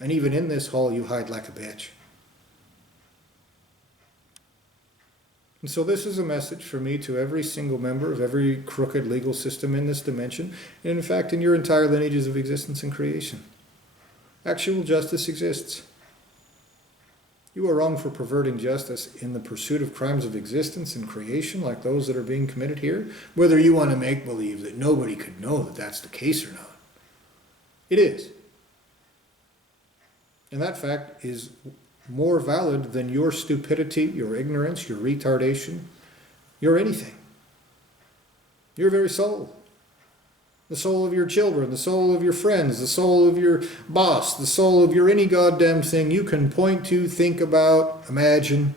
And even in this hole, you hide like a bitch. And so this is a message for me to every single member of every crooked legal system in this dimension, and in fact in your entire lineages of existence and creation. Actual justice exists. You are wrong for perverting justice in the pursuit of crimes of existence and creation like those that are being committed here, whether you want to make believe that nobody could know that that's the case or not. It is. And that fact is more valid than your stupidity, your ignorance, your retardation, your anything. Your very soul. The soul of your children, the soul of your friends, the soul of your boss, the soul of your any goddamn thing you can point to, think about, imagine.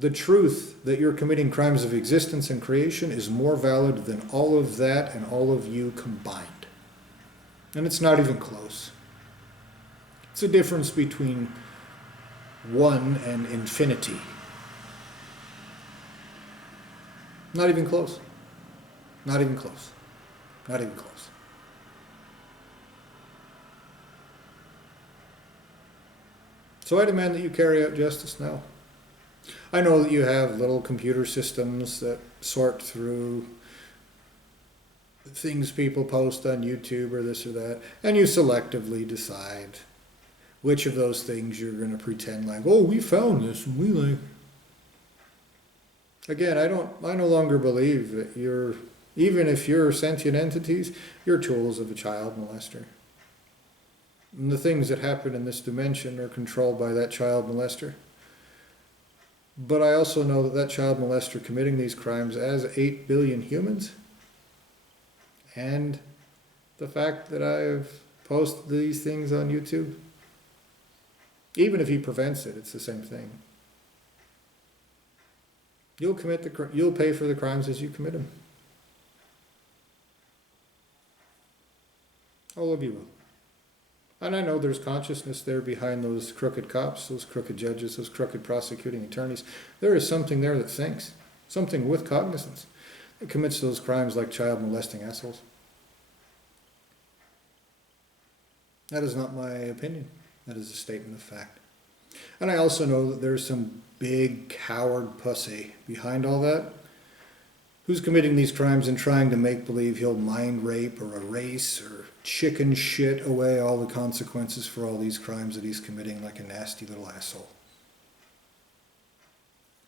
The truth that you're committing crimes of existence and creation is more valid than all of that and all of you combined. And it's not even close. It's a difference between 1 and infinity. Not even close. Not even close. Not even close. So I demand that you carry out justice now. I know that you have little computer systems that sort through things people post on YouTube or this or that, and you selectively decide which of those things you're going to pretend like, oh, we found this and we like. Again, I no longer believe that you're, even if you're sentient entities, you're tools of a child molester. And the things that happen in this dimension are controlled by that child molester. But I also know that that child molester committing these crimes as 8 billion humans, and the fact that I've posted these things on YouTube, even if he prevents it, it's the same thing. You'll pay for the crimes as you commit them. All of you will. And I know there's consciousness there behind those crooked cops, those crooked judges, those crooked prosecuting attorneys. There is something there that thinks, something with cognizance, that commits those crimes like child molesting assholes. That is not my opinion. That is a statement of fact. And I also know that there's some big coward pussy behind all that, who's committing these crimes and trying to make believe he'll mind rape or erase or chicken shit away all the consequences for all these crimes that he's committing like a nasty little asshole.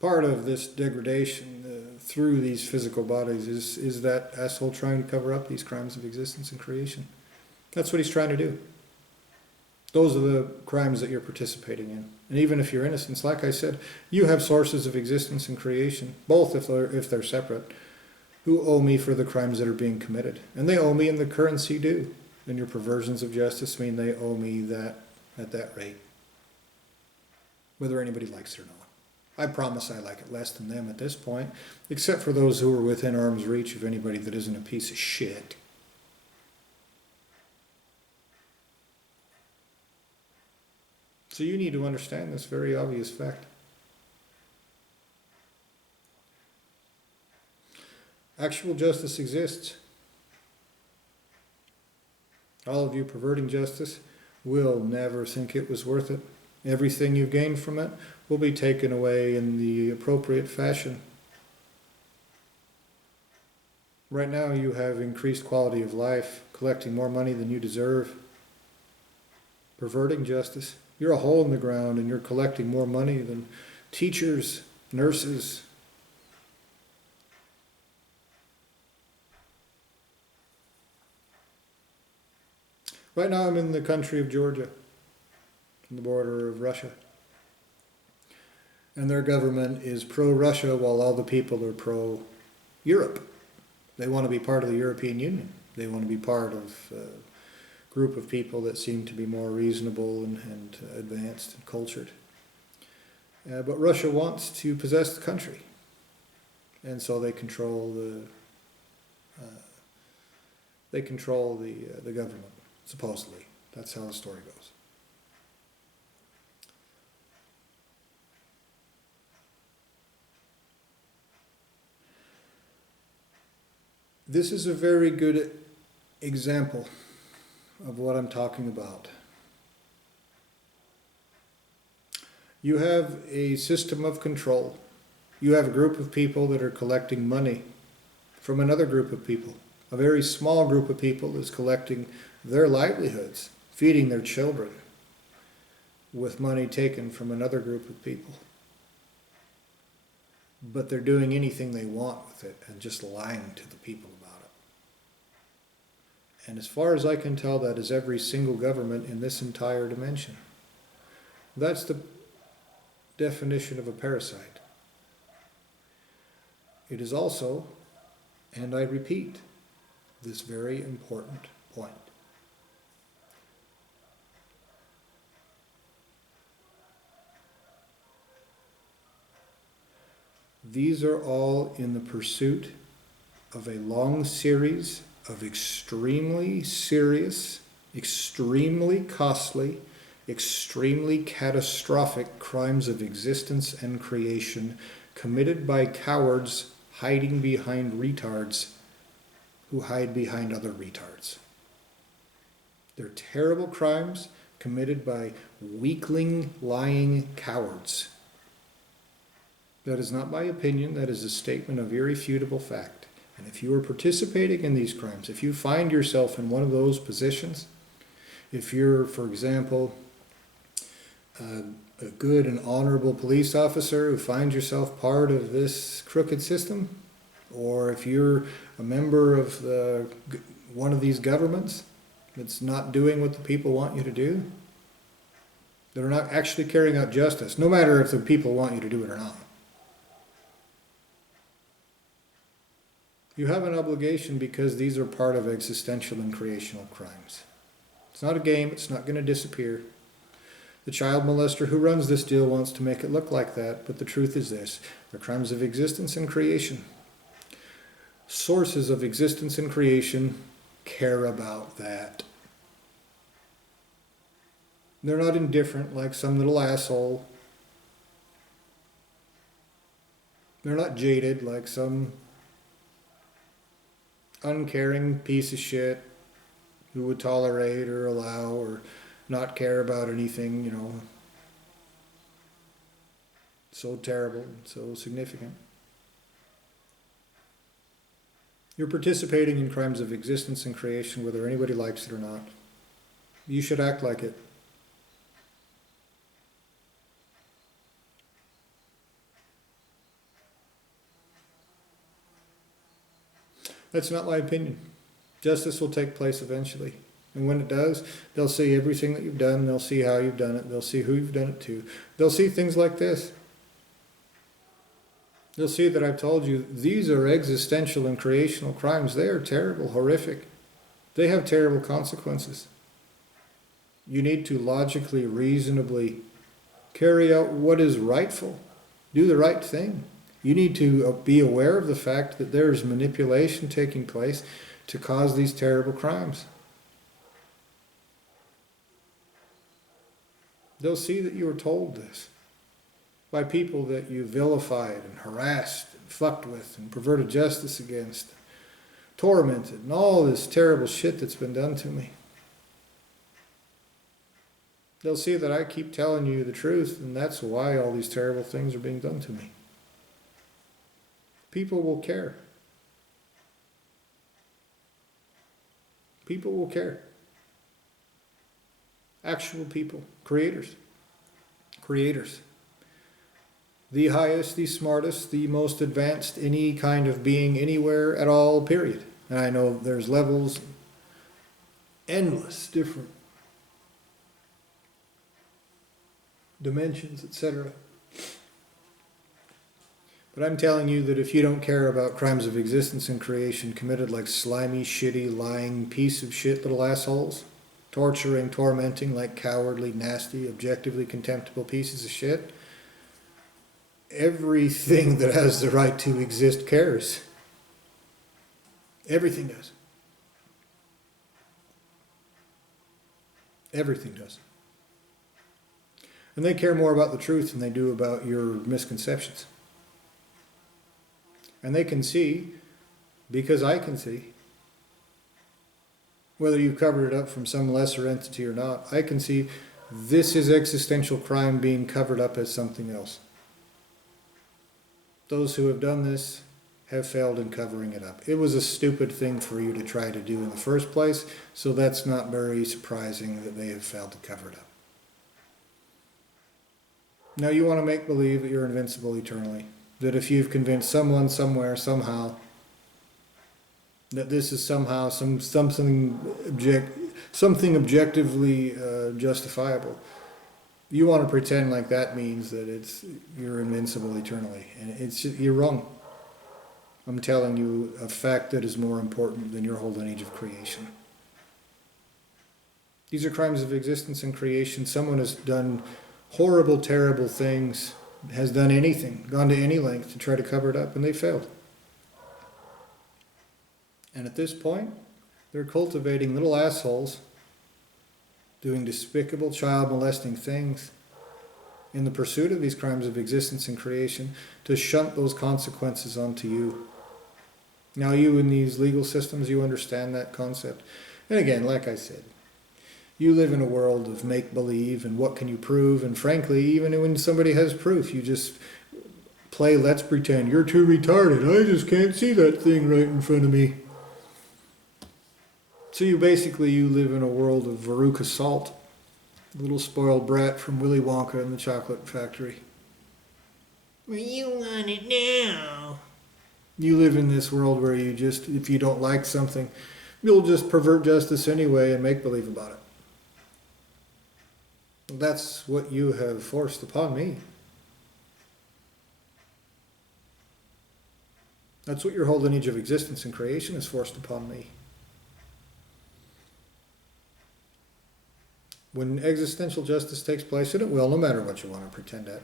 Part of this degradation through these physical bodies is that asshole trying to cover up these crimes of existence and creation. That's what he's trying to do. Those are the crimes that you're participating in. And even if you're innocent, like I said, you have sources of existence and creation, both if they're separate, who owe me for the crimes that are being committed. And they owe me in the currency due. And your perversions of justice mean they owe me that at that rate. Whether anybody likes it or not. I promise I like it less than them at this point, except for those who are within arm's reach of anybody that isn't a piece of shit. So you need to understand this very obvious fact. Actual justice exists. All of you perverting justice will never think it was worth it. Everything you've gained from it will be taken away in the appropriate fashion. Right now you have increased quality of life, collecting more money than you deserve. Perverting justice. You're a hole in the ground and you're collecting more money than teachers, nurses. Right now I'm in the country of Georgia, on the border of Russia. And their government is pro-Russia while all the people are pro-Europe. They want to be part of the European Union. They want to be part of a group of people that seem to be more reasonable and advanced and cultured. But Russia wants to possess the country. And so they control the government, supposedly. That's how the story goes. This is a very good example of what I'm talking about. You have a system of control. You have a group of people that are collecting money from another group of people. A very small group of people is collecting their livelihoods, feeding their children with money taken from another group of people. But they're doing anything they want with it and just lying to the people about it. And as far as I can tell, that is every single government in this entire dimension. That's the definition of a parasite. It is also, and I repeat, this very important point. These are all in the pursuit of a long series of extremely serious, extremely costly, extremely catastrophic crimes of existence and creation committed by cowards hiding behind retards who hide behind other retards. They're terrible crimes committed by weakling, lying cowards. That is not my opinion, that is a statement of irrefutable fact. And if you are participating in these crimes, if you find yourself in one of those positions, if you're, for example, a good and honorable police officer who finds yourself part of this crooked system, or if you're a member of one of these governments that's not doing what the people want you to do, that are not actually carrying out justice, no matter if the people want you to do it or not. You have an obligation because these are part of existential and creational crimes. It's not a game, it's not going to disappear. The child molester who runs this deal wants to make it look like that, but the truth is this: they're crimes of existence and creation. Sources of existence and creation care about that. They're not indifferent like some little asshole. They're not jaded like some uncaring piece of shit who would tolerate or allow or not care about anything, so terrible, so significant. You're participating in crimes of existence and creation whether anybody likes it or not. You should act like it. That's not my opinion. Justice will take place eventually. And when it does, they'll see everything that you've done. They'll see how you've done it. They'll see who you've done it to. They'll see things like this. They'll see that I've told you these are existential and creational crimes. They are terrible, horrific. They have terrible consequences. You need to logically, reasonably carry out what is rightful. Do the right thing. You need to be aware of the fact that there is manipulation taking place to cause these terrible crimes. They'll see that you were told this by people that you vilified and harassed and fucked with and perverted justice against, tormented, and all this terrible shit that's been done to me. They'll see that I keep telling you the truth, and that's why all these terrible things are being done to me. People will care. People will care. Actual people. Creators. Creators. The highest, the smartest, the most advanced any kind of being anywhere at all, period. And I know there's levels, endless different dimensions, etc. But I'm telling you that if you don't care about crimes of existence and creation committed like slimy, shitty, lying, piece of shit little assholes, torturing, tormenting like cowardly, nasty, objectively contemptible pieces of shit, everything that has the right to exist cares. Everything does. Everything does. And they care more about the truth than they do about your misconceptions. And they can see, because I can see, whether you've covered it up from some lesser entity or not, I can see This is existential crime being covered up as something else. Those who have done this have failed in covering it up. It was a stupid thing for you to try to do in the first place, so that's not very surprising that they have failed to cover it up. Now you want to make believe that you're invincible eternally, that if you've convinced someone somewhere somehow that this is somehow something objectively justifiable, you want to pretend like that means that you're invincible eternally, and you're wrong. I'm telling you a fact that is more important than your whole lineage of creation. These are crimes of existence and creation. Someone has done horrible, terrible things, has done anything, gone to any length to try to cover it up, and they failed. And at this point, they're cultivating little assholes doing despicable, child molesting things in the pursuit of these crimes of existence and creation to shunt those consequences onto you. Now you in these legal systems, you understand that concept. And again, like I said, you live in a world of make-believe and what can you prove, and frankly, even when somebody has proof, you just play let's pretend. You're too retarded, I just can't see that thing right in front of me. So you live in a world of Veruca Salt, a little spoiled brat from Willy Wonka and the Chocolate Factory. Well, you want it now. You live in this world where you just, if you don't like something, you'll just pervert justice anyway and make believe about it. That's what you have forced upon me. That's what your whole lineage of existence and creation has forced upon me. When existential justice takes place, and it will, no matter what you want to pretend at,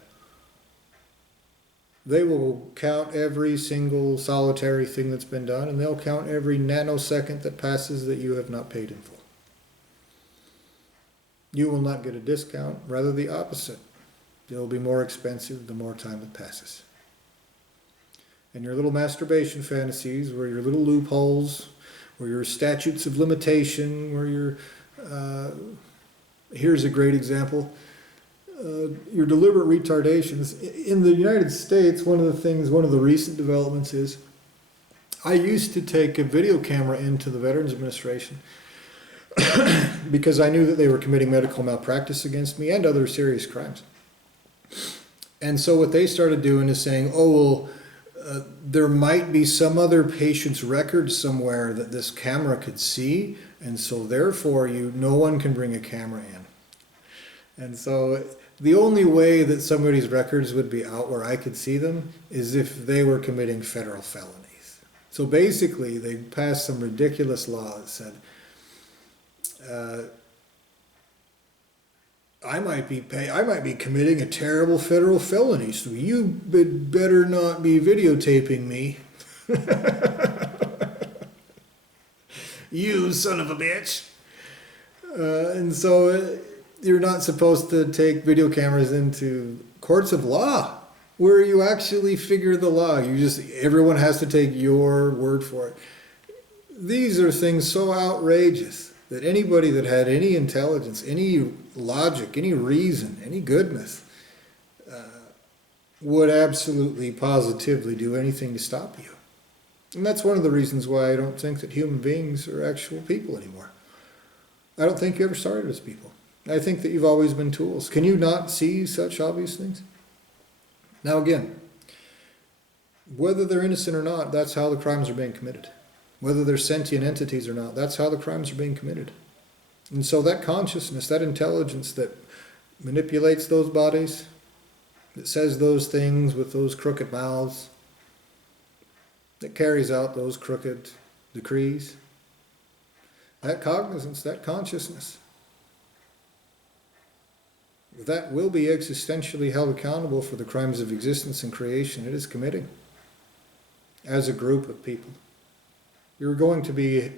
they will count every single solitary thing that's been done, and they'll count every nanosecond that passes that you have not paid in full. You will not get a discount, rather the opposite. It will be more expensive the more time that passes. And your little masturbation fantasies, where your little loopholes, where your statutes of limitation, where your here's a great example. Your deliberate retardations. In the United States, one of the recent developments is, I used to take a video camera into the Veterans Administration because I knew that they were committing medical malpractice against me and other serious crimes. And so what they started doing is saying, there might be some other patient's record somewhere that this camera could see, and so therefore no one can bring a camera in. And so the only way that somebody's records would be out where I could see them is if they were committing federal felonies. So basically, they passed some ridiculous law that said, I might be committing a terrible federal felony, so you better not be videotaping me. You son of a bitch. And so you're not supposed to take video cameras into courts of law where you actually figure the law. Everyone has to take your word for it. These are things so outrageous that anybody that had any intelligence, any logic, any reason, any goodness, would absolutely, positively do anything to stop you. And that's one of the reasons why I don't think that human beings are actual people anymore. I don't think you ever started as people. I think that you've always been tools. Can you not see such obvious things? Now again, whether they're innocent or not, that's how the crimes are being committed. Whether they're sentient entities or not, that's how the crimes are being committed. And so that consciousness, that intelligence that manipulates those bodies, that says those things with those crooked mouths, that carries out those crooked decrees, that cognizance, that consciousness, that will be existentially held accountable for the crimes of existence and creation it is committing as a group of people. You're going to be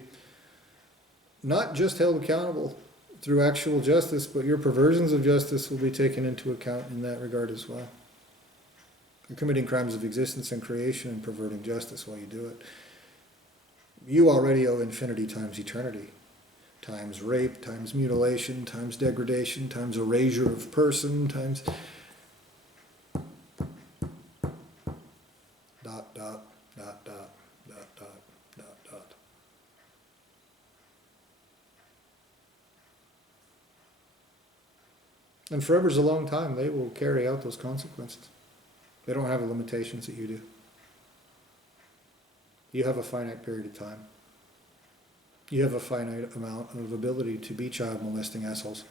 not just held accountable through actual justice, but your perversions of justice will be taken into account in that regard as well. You're committing crimes of existence and creation and perverting justice while you do it. You already owe infinity times eternity. times rape, times mutilation, times degradation, times erasure of person, times dot, dot, dot, dot, dot, dot, dot, dot. And forever's a long time. They will carry out those consequences. They don't have the limitations that you do. You have a finite period of time. You have a finite amount of ability to be child molesting assholes.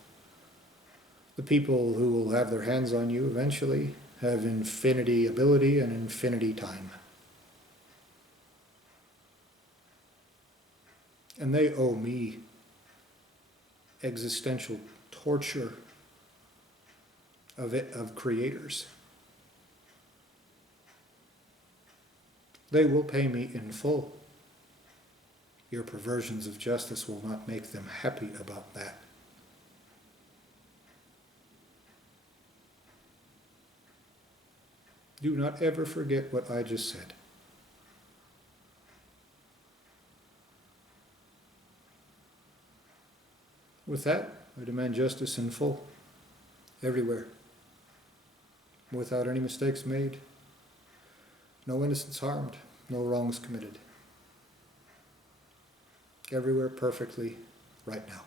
The people who will have their hands on you eventually have infinity ability and infinity time. And they owe me existential torture of creators. They will pay me in full. Your perversions of justice will not make them happy about that. Do not ever forget what I just said. With that, I demand justice in full, everywhere, without any mistakes made, no innocents harmed, no wrongs committed. Everywhere perfectly, right now.